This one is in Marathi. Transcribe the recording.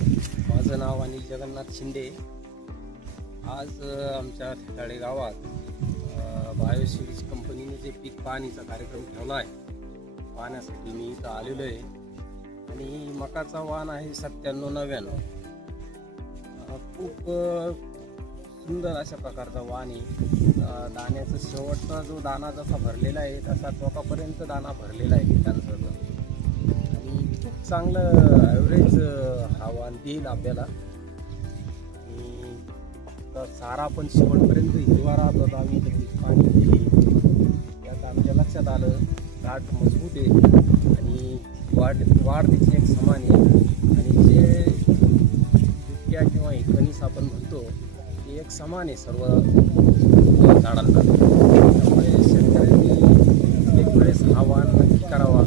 माझं नाव अनिल जगन्नाथ शिंदे. आज आमच्या ठेकाळे गावात बायोसिरीज कंपनीने जे पीक पाहणीचा कार्यक्रम ठेवला आहे, पाहण्यासाठी मी इथं आलेलो आहे. आणि मकाचा वाण आहे 97-99. खूप सुंदर अशा प्रकारचा वाण आहे. दाण्याचा शेवटचा जो दाना जसा भरलेला आहे तसा टोकापर्यंत दाना भरलेला आहे पिकांचा. आणि खूप चांगलं ॲव्हरेज हा वाण देईल आपल्याला. आणि चारा पण शेवटपर्यंत हिरवा राहत होता. आम्ही पीक पाणी दिली, त्यात आमच्या लक्षात आलं गाठ मजबूत आहे आणि वाढ तिची एक समान आहे. आणि जे बिबट्या किंवा कणीस आपण म्हणतो ते एक समान आहे सर्व झाडांना. त्यामुळे शेतकऱ्यांनी एक वेळेस हा वाण नक्की करावा.